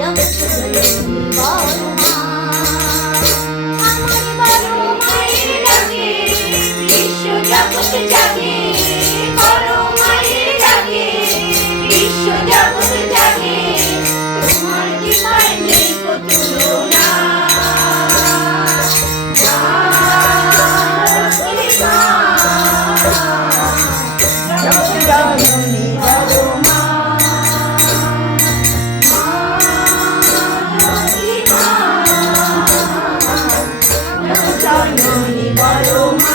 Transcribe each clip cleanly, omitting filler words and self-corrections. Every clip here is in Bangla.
জগৎ জননী বড় মা। আমার বড় মায়ের ডাকে বিশ্ব জগৎ জাগে, বড় মায়ের ডাকে বিশ্ব জগৎ জাগে। তোমার কৃপায় নেই কো তুলনা। জননী বড় মা, জননী বড় মা।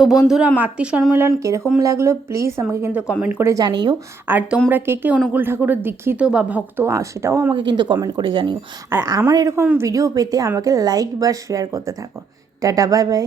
তো বন্ধুরা, মাতৃ সম্মেলন কীরকম লাগলো প্লিজ আমাকে কিন্তু কমেন্ট করে জানিও। আর তোমরা কে কে অনুকূল ঠাকুরের দীক্ষিত বা ভক্ত সেটাও আমাকে কিন্তু কমেন্ট করে জানিও। আর আমার এরকম ভিডিও পেতে আমাকে লাইক বা শেয়ার করতে থাকো। Tata, bye bye.